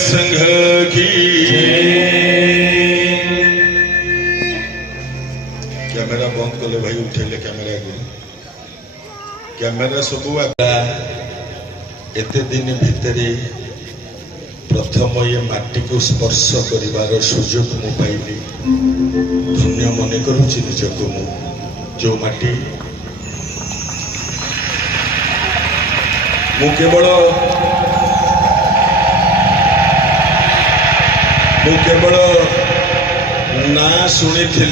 संघ की कैमेरा बंद कले भाई उठेले कैमेरा को कैमेरा सब एते दिन भितरे प्रथम ये माटी को स्पर्श करिवार सुजोग मु पाइली धन्य मन करुछि निजको मु जो माटी मु केवल ना शुणी थी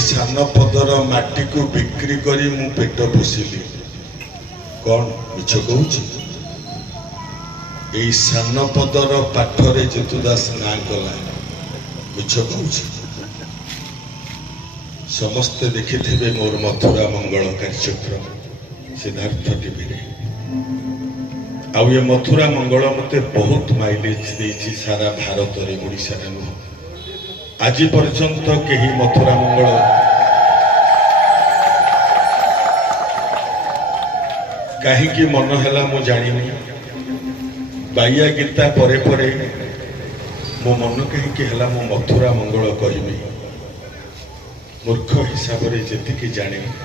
सान पदर माटी को बिक्री करी मु पेट पोषिली कौन मिछ कहूँ सान पदर पाठरे जितुदास ना कला मिछ कहूँ समस्ते देखिथे मोर मथुरा मंगल कार्यक्रम सिद्धार्थ टीवी रे आउ ये मथुरा मंगल मते बहुत माइलेज देछि सारा भारत रे ओडिसा रे आज पर्यंत केही मथुरा मंगल कहीं की मन हैला मु जानिनी बाइया गीता परे परे मो मन कहीं की हैला मु मथुरा मंगल कहबी मूर्ख हिसाब से जी जाने